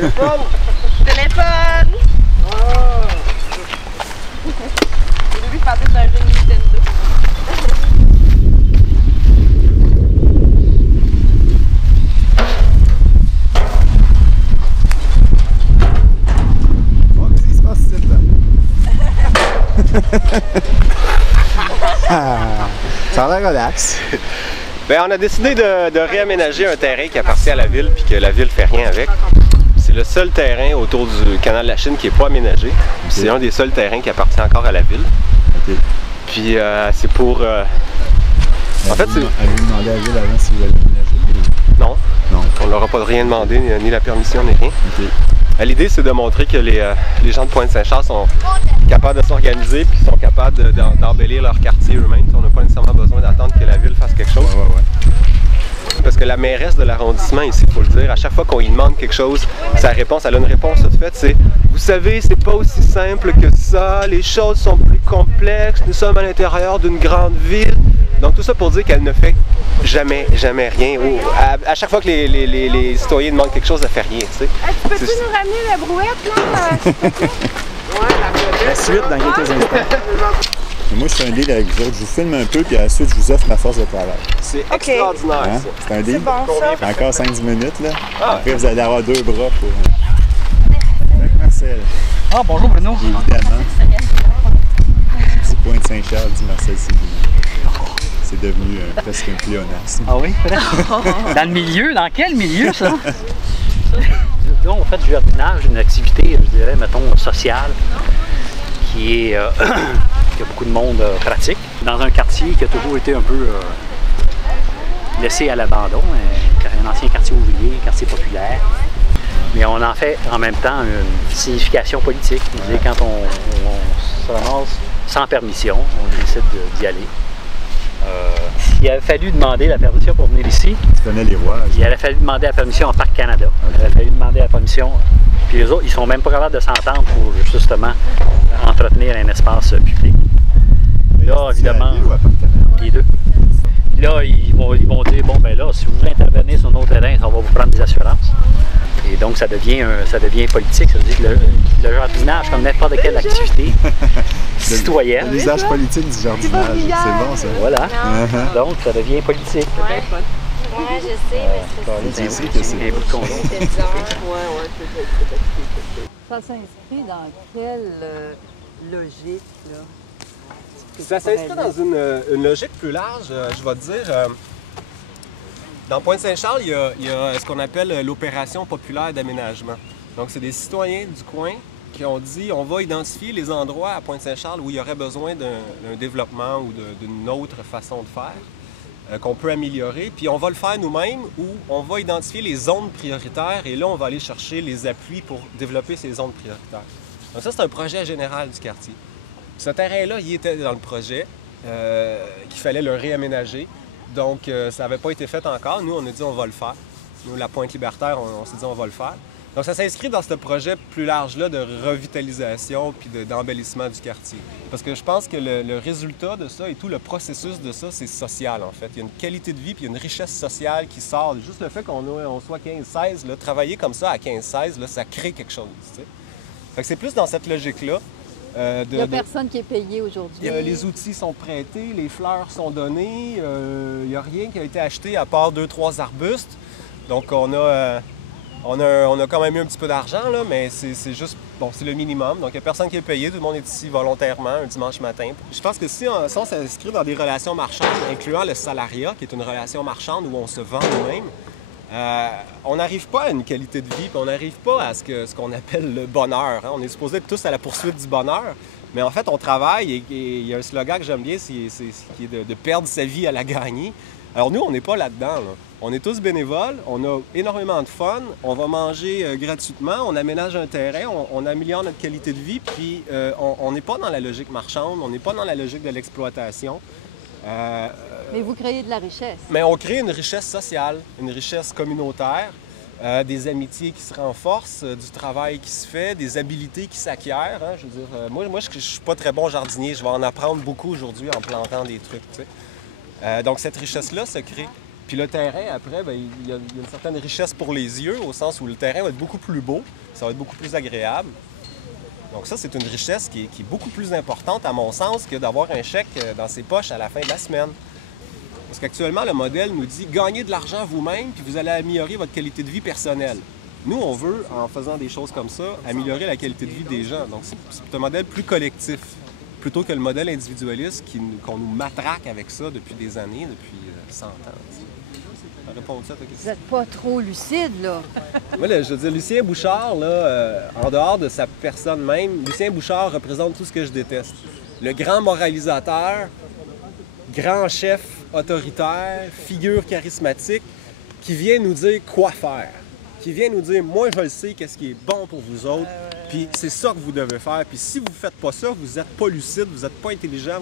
Téléphone! Téléphone! Ah! Au début, je pensais que c'était un jeu Nintendo. Oh, qu'est-ce qui se passe ici, là? Ça a l'air relax. Ben, on a décidé de réaménager un terrain qui appartient à la ville puis que la ville fait rien avec. C'est le seul terrain autour du canal de la Chine qui n'est pas aménagé. Okay. C'est un des seuls terrains qui appartient encore à la ville. Okay. Puis c'est pour... En fait, c'est... Avez-vous demandé à la ville avant si vous allez aménager? Non. Non. On leur a pas rien demandé, ni la permission, ni rien. Okay. L'idée, c'est de montrer que les gens de Pointe-Saint-Charles sont capables de s'organiser puis sont capables d'embellir leur quartier eux-mêmes. On n'a pas nécessairement besoin d'attendre que la ville fasse quelque chose. Ouais. Parce que la mairesse de l'arrondissement ici, il faut le dire, à chaque fois qu'on lui demande quelque chose, sa réponse, elle a une réponse toute faite, c'est « Vous savez, c'est pas aussi simple que ça, les choses sont plus complexes, nous sommes à l'intérieur d'une grande ville. » Donc tout ça pour dire qu'elle ne fait jamais rien. À chaque fois que les citoyens demandent quelque chose, elle fait rien, tu sais. Tu peux-tu nous ramener la brouette, là, s'il te plaît? La suite dans quelques instants. Moi, je suis un deal avec vous autres. Je vous filme un peu, puis à la suite, je vous offre ma force de travail. C'est extraordinaire, hein? ça. C'est un deal. C'est bon, ça. Encore 5-10 minutes, là. Ah. Après, vous allez avoir 2 bras pour... Avec Marcel. Ah, bonjour Bruno. Évidemment. Petit Pointe-Saint-Charles, dit Marcel Sévigny. C'est devenu presque un pléonasme. Ah oui? Dans le milieu? Dans quel milieu, ça? Là, on fait du jardinage, une activité, je dirais, mettons, sociale, qui est... que beaucoup de monde pratique. Dans un quartier qui a toujours été un peu laissé à l'abandon, un ancien quartier ouvrier, un quartier populaire. Mais on en fait en même temps une signification politique. Quand on se ramasse sans permission, on décide d'y aller. Il avait fallu demander la permission pour venir ici. Tu connais les rois. Il avait fallu demander la permission en Parc Canada. Okay. Il avait fallu demander la permission. Puis les autres, ils sont même pas capables de s'entendre pour justement entretenir un espace public. Là, évidemment, les deux. Puis là, ils vont dire, bon ben là, si vous voulez intervenir sur nos terrains, on va vous prendre des assurances. Et donc, ça devient politique. Ça veut dire que le jardinage, comme n'importe quelle activité citoyenne. L'usage politique du jardinage, c'est bon ça. Voilà. Donc, ça devient politique. Ouais, je sais, mais c'est un bout de condom. Ça s'inscrit dans quelle logique, là? Ça s'inscrit dans une logique plus large, je vais te dire. Dans Pointe-Saint-Charles, il y a ce qu'on appelle l'opération populaire d'aménagement. Donc, c'est des citoyens du coin qui ont dit on va identifier les endroits à Pointe-Saint-Charles où il y aurait besoin d'un développement ou d'une autre façon de faire qu'on peut améliorer. Puis on va le faire nous-mêmes ou on va identifier les zones prioritaires et là, on va aller chercher les appuis pour développer ces zones prioritaires. Donc ça, c'est un projet général du quartier. Ce terrain-là, il était dans le projet qu'il fallait le réaménager. Donc, ça n'avait pas été fait encore. Nous, on a dit on va le faire. Nous, la Pointe Libertaire, on s'est dit on va le faire. Donc, ça s'inscrit dans ce projet plus large-là de revitalisation puis d'embellissement du quartier. Parce que je pense que le résultat de ça et tout le processus de ça, c'est social, en fait. Il y a une qualité de vie puis il y a une richesse sociale qui sort. Juste le fait qu'on soit 15-16, travailler comme ça à 15-16, ça crée quelque chose, tu sais. Fait que c'est plus dans cette logique-là. Il n'y a personne qui est payé aujourd'hui. Les outils sont prêtés, les fleurs sont données, il n'y a rien qui a été acheté à part 2-3 arbustes. Donc on a quand même eu un petit peu d'argent, là, mais c'est juste, bon, c'est le minimum. Donc il n'y a personne qui est payé, tout le monde est ici volontairement un dimanche matin. Je pense que si on s'inscrit dans des relations marchandes, incluant le salariat, qui est une relation marchande où on se vend nous-mêmes, on n'arrive pas à une qualité de vie, puis on n'arrive pas à ce qu'on appelle le bonheur. Hein. On est supposé être tous à la poursuite du bonheur, mais en fait, on travaille et il y a un slogan que j'aime bien, qui est de perdre sa vie à la gagner. Alors nous, on n'est pas là-dedans. Là. On est tous bénévoles, on a énormément de fun, on va manger gratuitement, on aménage un terrain, on améliore notre qualité de vie, puis on n'est pas dans la logique marchande, on n'est pas dans la logique de l'exploitation. Mais vous créez de la richesse. Mais on crée une richesse sociale, une richesse communautaire, des amitiés qui se renforcent, du travail qui se fait, des habiletés qui s'acquièrent. Hein. Je veux dire, moi je ne suis pas très bon jardinier, je vais en apprendre beaucoup aujourd'hui en plantant des trucs. Tu sais. Donc cette richesse-là se crée. Puis le terrain, après, bien, il y a une certaine richesse pour les yeux, au sens où le terrain va être beaucoup plus beau, ça va être beaucoup plus agréable. Donc ça, c'est une richesse qui est beaucoup plus importante, à mon sens, que d'avoir un chèque dans ses poches à la fin de la semaine. Parce qu'actuellement, le modèle nous dit « Gagnez de l'argent vous-même, puis vous allez améliorer votre qualité de vie personnelle ». Nous, on veut, en faisant des choses comme ça, améliorer la qualité de vie des gens. Donc c'est un modèle plus collectif, plutôt que le modèle individualiste qu'on nous matraque avec ça depuis des années, depuis 100 ans. Ça répond à ta question? Vous n'êtes pas trop lucide, là. Moi, là, je veux dire, Lucien Bouchard, là, en dehors de sa personne même, Lucien Bouchard représente tout ce que je déteste. Le grand moralisateur, grand chef autoritaire, figure charismatique, qui vient nous dire quoi faire. Qui vient nous dire, moi, je le sais, qu'est-ce qui est bon pour vous autres, puis c'est ça que vous devez faire. Puis si vous ne faites pas ça, vous n'êtes pas lucide, vous n'êtes pas intelligent,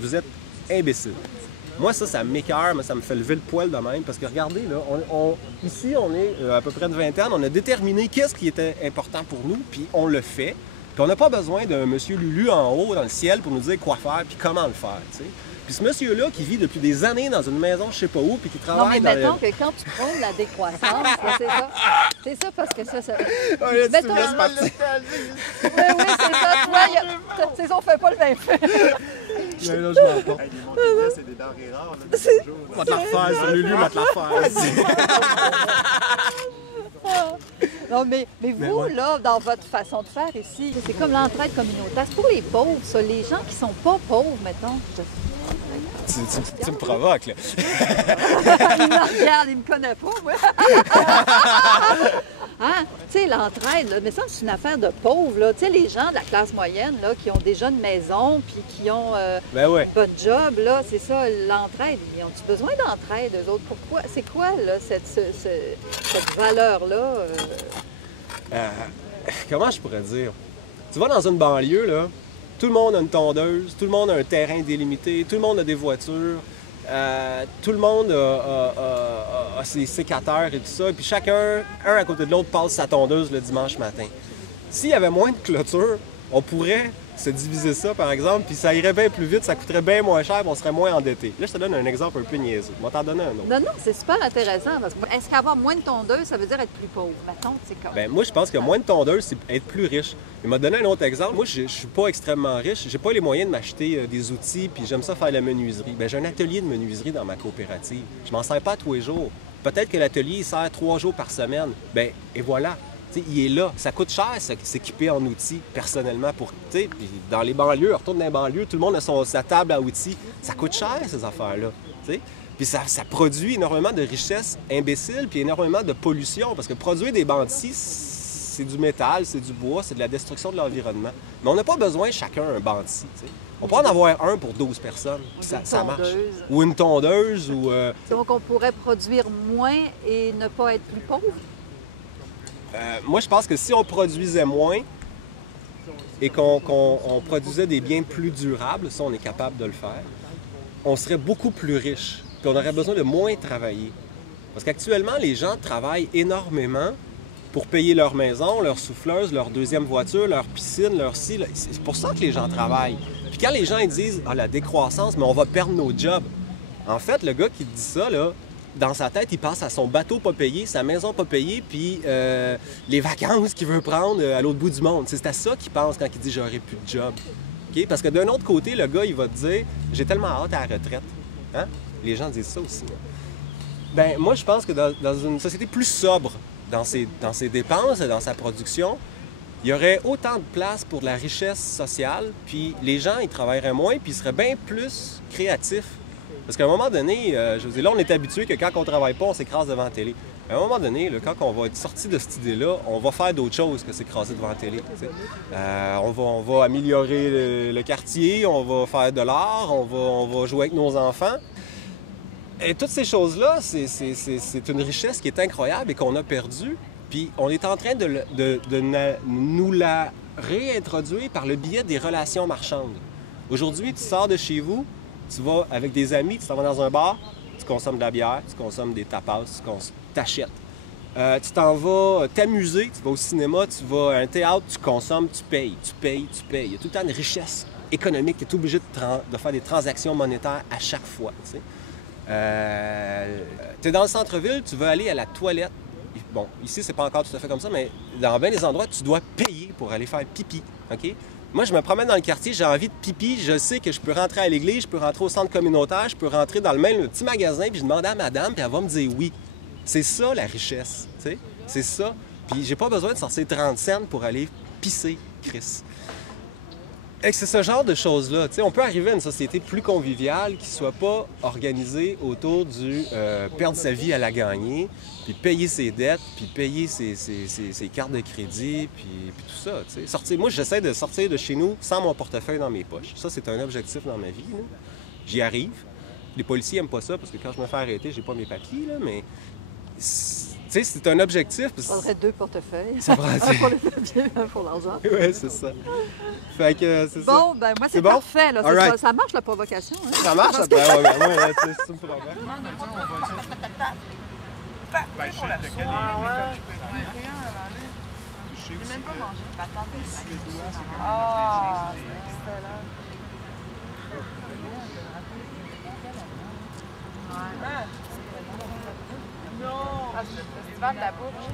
vous êtes imbécile. Moi, ça m'écoeure, mais ça me fait lever le poil de même, parce que regardez, là, ici, on est à peu près une vingtaine, on a déterminé qu'est-ce qui était important pour nous, puis on le fait. Puis on n'a pas besoin d'un monsieur Lulu en haut, dans le ciel, pour nous dire quoi faire, puis comment le faire, tu sais. Puis ce monsieur-là qui vit depuis des années dans une maison, je sais pas où, puis qui travaille non, mais mettons que quand tu prônes la décroissance, là, c'est ça. C'est ça, parce que ça... Ouais, mettons... tu me laisses partir. Oui, c'est ça. Toi, c'est ça, on fait pas le même fait. Mais là, je m'en porte. Hey, les montées c'est des denrées rares. Là, On va te la refaire, sur Lulu, on va te la refaire. Non, mais vous, ouais. là, dans votre façon de faire ici, c'est comme l'entraide communautaire. C'est pour les pauvres, ça. Les gens qui sont pas pauvres, mettons. Tu me provoques, là. Il me regarde, il me connaît pas, moi. Hein? Tu sais, l'entraide, là, mais ça, c'est une affaire de pauvres, là. Tu sais, les gens de la classe moyenne, là, qui ont déjà une maison, puis qui ont Ben ouais. un bon job, là, c'est ça, l'entraide. Ils ont-tu besoin d'entraide, eux autres? Pourquoi? C'est quoi, là, cette valeur-là? Comment je pourrais dire? Tu vas dans une banlieue, là, tout le monde a une tondeuse, tout le monde a un terrain délimité, tout le monde a des voitures, tout le monde a ses sécateurs et tout ça, et puis chacun, un à côté de l'autre, passe sa tondeuse le dimanche matin. S'il y avait moins de clôture, on pourrait se diviser ça, par exemple, puis ça irait bien plus vite, ça coûterait bien moins cher, puis on serait moins endetté. Là, je te donne un exemple un peu niaiseux. Je vais t'en donner un autre. Non, c'est super intéressant, parce que est-ce qu'avoir moins de tondeuses, ça veut dire être plus pauvre? Mettons, c'est comme... Bien, moi, je pense que moins de tondeuses, c'est être plus riche. Il m'a donné un autre exemple. Moi, je suis pas extrêmement riche. J'ai pas les moyens de m'acheter des outils, puis j'aime ça faire la menuiserie. Bien, j'ai un atelier de menuiserie dans ma coopérative. Je m'en sers pas tous les jours. Peut-être que l'atelier, il sert 3 jours par semaine. Bien, et voilà. T'sais, il est là. Ça coûte cher s'équiper en outils personnellement pour. Puis dans les banlieues, on retourne dans les banlieues, tout le monde a sa table à outils. Ça coûte cher, ces affaires-là. T'sais? Puis ça produit énormément de richesses imbéciles, puis énormément de pollution. Parce que produire des bandits, c'est du métal, c'est du bois, c'est de la destruction de l'environnement. Mais on n'a pas besoin chacun un bandit. T'sais. On peut en avoir un pour 12 personnes. Ça marche. Ou une tondeuse. Ou, Donc on pourrait produire moins et ne pas être plus pauvre? Moi, je pense que si on produisait moins et qu'on produisait des biens plus durables, ça, on est capable de le faire, on serait beaucoup plus riche. Puis on aurait besoin de moins travailler. Parce qu'actuellement, les gens travaillent énormément pour payer leur maison, leur souffleuse, leur deuxième voiture, leur piscine, leur ci. C'est pour ça que les gens travaillent. Puis quand les gens ils disent « Ah, la décroissance, mais on va perdre nos jobs », en fait, le gars qui dit ça, là, dans sa tête, il pense à son bateau pas payé, sa maison pas payée, puis les vacances qu'il veut prendre à l'autre bout du monde. C'est à ça qu'il pense quand il dit « j'aurai plus de job ». Okay? Parce que d'un autre côté, le gars, il va te dire « j'ai tellement hâte à la retraite hein? ». Les gens disent ça aussi. Ben moi, je pense que dans une société plus sobre dans ses dépenses et dans sa production, il y aurait autant de place pour de la richesse sociale, puis les gens, ils travailleraient moins, puis ils seraient bien plus créatifs. Parce qu'à un moment donné, je veux dire, là, on est habitué que quand on ne travaille pas, on s'écrase devant la télé. À un moment donné, là, quand on va être sorti de cette idée-là, on va faire d'autres choses que s'écraser devant la télé. On va améliorer le quartier, on va faire de l'art, on va jouer avec nos enfants. Et toutes ces choses-là, c'est une richesse qui est incroyable et qu'on a perdue. Puis on est en train de nous la réintroduire par le biais des relations marchandes. Aujourd'hui, tu sors de chez vous, tu vas avec des amis, tu t'en vas dans un bar, tu consommes de la bière, tu consommes des tapas, tu t'achètes. Tu t'en vas t'amuser, tu vas au cinéma, tu vas à un théâtre, tu consommes, tu payes. Il y a tout le temps une richesse économique, tu es obligé de faire des transactions monétaires à chaque fois. Tu sais. Tu es dans le centre-ville, tu veux aller à la toilette. Bon, ici, c'est pas encore tout à fait comme ça, mais dans bien des endroits, tu dois payer pour aller faire pipi, OK? Moi, je me promène dans le quartier, j'ai envie de pipi, je sais que je peux rentrer à l'église, je peux rentrer au centre communautaire, je peux rentrer dans le même petit magasin, puis je demande à madame, puis elle va me dire oui. C'est ça, la richesse, tu sais? C'est ça. Puis j'ai pas besoin de sortir 30 cents pour aller pisser, Chris. Et c'est ce genre de choses-là. On peut arriver à une société plus conviviale qui ne soit pas organisée autour du perdre sa vie à la gagner, puis payer ses dettes, puis payer ses cartes de crédit, puis tout ça. Moi, j'essaie de sortir de chez nous sans mon portefeuille dans mes poches. Ça, c'est un objectif dans ma vie. J'y arrive. Les policiers n'aiment pas ça parce que quand je me fais arrêter, j'ai pas mes papiers, là, mais... c'est un objectif. Il faudrait 2 portefeuilles. Ça prend... un pour les papiers, un pour l'argent. Oui, c'est ça. Fait que c'est ça. Bon, ben moi, c'est bon? parfait. Là. Right. Ça marche, la provocation. Hein? Ça marche? Ben, ouais, là, c'est une problème. Je n'ai même pas mangé de patates. Ah, c'est excellent. Non! Ah, c'est le festival de la bouffe.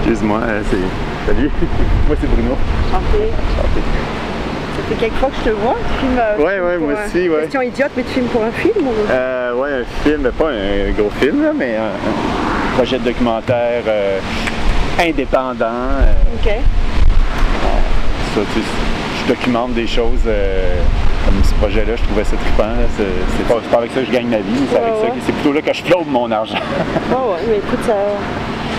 Excuse-moi, salut. Moi, c'est Bruno. Enchanté. Ça fait quelques fois que je te vois. Tu filmes. Ouais, moi aussi, ouais. Question idiote, mais tu filmes pour un film ou... Ouais, un film, pas un gros film, là, mais un projet de documentaire indépendant. Ok. Ça, je documente des choses comme ce projet-là, je trouvais ça trippant. C'est pas avec ça que je gagne ma vie, mais c'est avec ça que c'est plutôt là que je flotte mon argent. Ouais, mais écoute,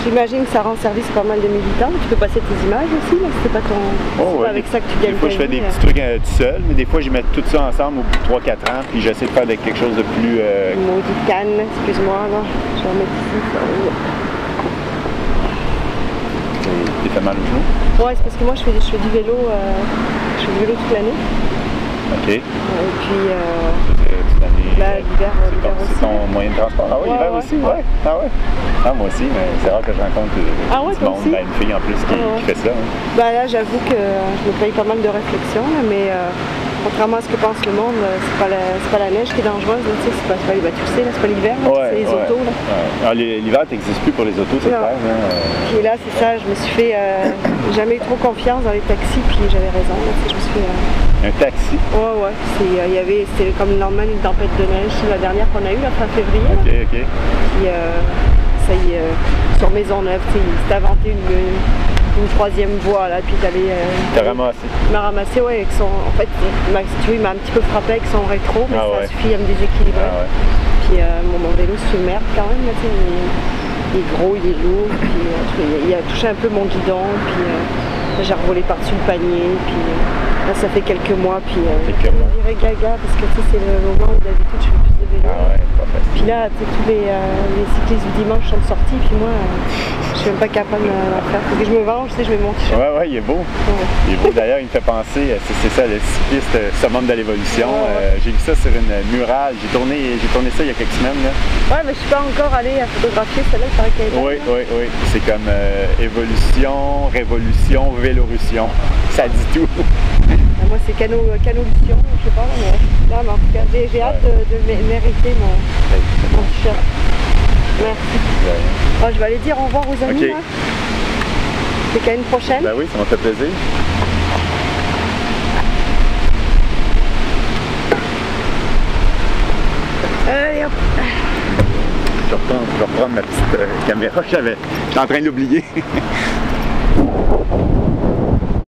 j'imagine que ça rend service à pas mal de militants. Tu peux passer tes images aussi, là, c'est pas ton... avec ça que tu gagnes. Des fois, je fais des petits trucs tout seul, mais des fois, je mets tout ça ensemble au bout de 3-4 ans, puis j'essaie de faire quelque chose de plus... Maudit canne, excuse-moi, là. Je vais remettre ici. T'es fait mal au genou? Ouais, c'est parce que moi, je fais du vélo, toute l'année. OK. Et puis... l'hiver aussi. C'est ton moyen de transport? Ah oui, l'hiver aussi? Ouais. Ah ouais? Ah, moi aussi, mais c'est rare que je rencontre du monde, une fille en plus qui fait ça. Hein. Ben là, j'avoue que je me paye pas mal de réflexions, là, mais contrairement à ce que pense le monde, c'est pas la neige qui est dangereuse, là, tu sais, tu sais, là, c'est pas l'hiver, c'est les autos. Là. L'hiver, t'existes plus pour les autos, c'est clair. Puis là, c'est ça, je me suis fait jamais eu trop confiance dans les taxis, puis j'avais raison, là, je me suis fait... Un taxi? Ouais, c'était comme le lendemain d'une tempête de neige, la dernière qu'on a eue, la fin février. OK. Puis ça y est, sur Maisonneuve, tu sais, il s'est inventé une troisième voie, là, puis T'as ramassé? Il m'a ramassé, ouais, avec son... En fait, si tu veux, il m'a un petit peu frappé avec son rétro, mais ça suffit à me déséquilibrer. Puis mon vélo se merde quand même, là, tu sais, il est gros, il est lourd, puis il a touché un peu mon guidon, puis j'ai revolé par-dessus le panier, puis là, ça fait quelques mois, puis je dirais gaga, parce que tu sais, c'est le moment où d'habitude je fais plus de vélo. Puis là, tu sais, tous les cyclistes du dimanche sont sortis, puis moi, je suis même pas capable de la faire. Parce que je me venge, tu sais, je mets mon t-shirt. Ouais, il est beau. Il est beau, d'ailleurs, il me fait penser, c'est ça, le cycliste summum de l'évolution. J'ai vu ça sur une murale, j'ai tourné ça il y a quelques semaines. Là. Ouais, mais je suis pas encore allée à photographier celle-là, il paraît qu'elle est belle. Oui. C'est comme évolution, révolution, vélorussion. Ça dit tout. Moi, c'est canolution, je sais pas, mais là, en tout cas, j'ai hâte de mériter mon t-shirt. Merci. Je vais aller dire au revoir aux amis. Là. C'est qu'à une prochaine. Ben oui, ça m'a fait plaisir. Je vais reprendre ma petite caméra, j'étais en train de l'oublier.